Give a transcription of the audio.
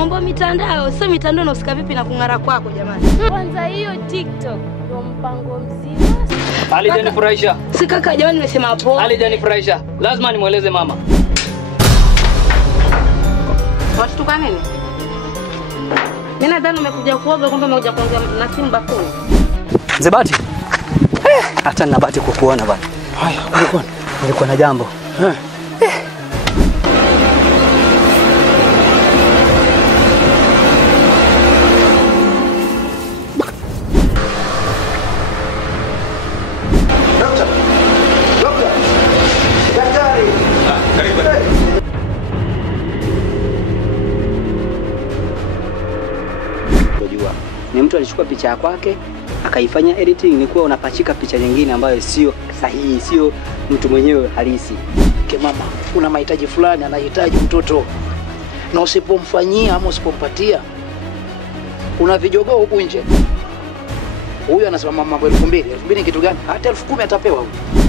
Mambo mitandao, sio mitandao unasika vipi na kung'ara kwako jamani. Kwanza hiyo TikTok ndio mpango mzima. Alijanifurahisha. Si kaka jamani nimesema hapo. Alijanifurahisha. Lazima nimueleze mama. Washtuka nini? Mimi nadhani umekuja kuoga kwamba umekuja kuongea na simu bafuni. Mzee Bahati. Hata nina bahati kukuona bwana. Haya, Nilikuwa na jambo. Ni mtu alichukua picha ya kwake akaifanya editing, ni kuwa unapachika picha nyingine ambayo sio sahihi, sio mtu mwenyewe halisi. Mama, kuna mahitaji fulani anahitaji mtoto, na usipomfanyia ama usipompatia, una vijogoo huku nje. Huyu anasema mambo 2000 kitu gani? Hata 10,000 atapewa huyu.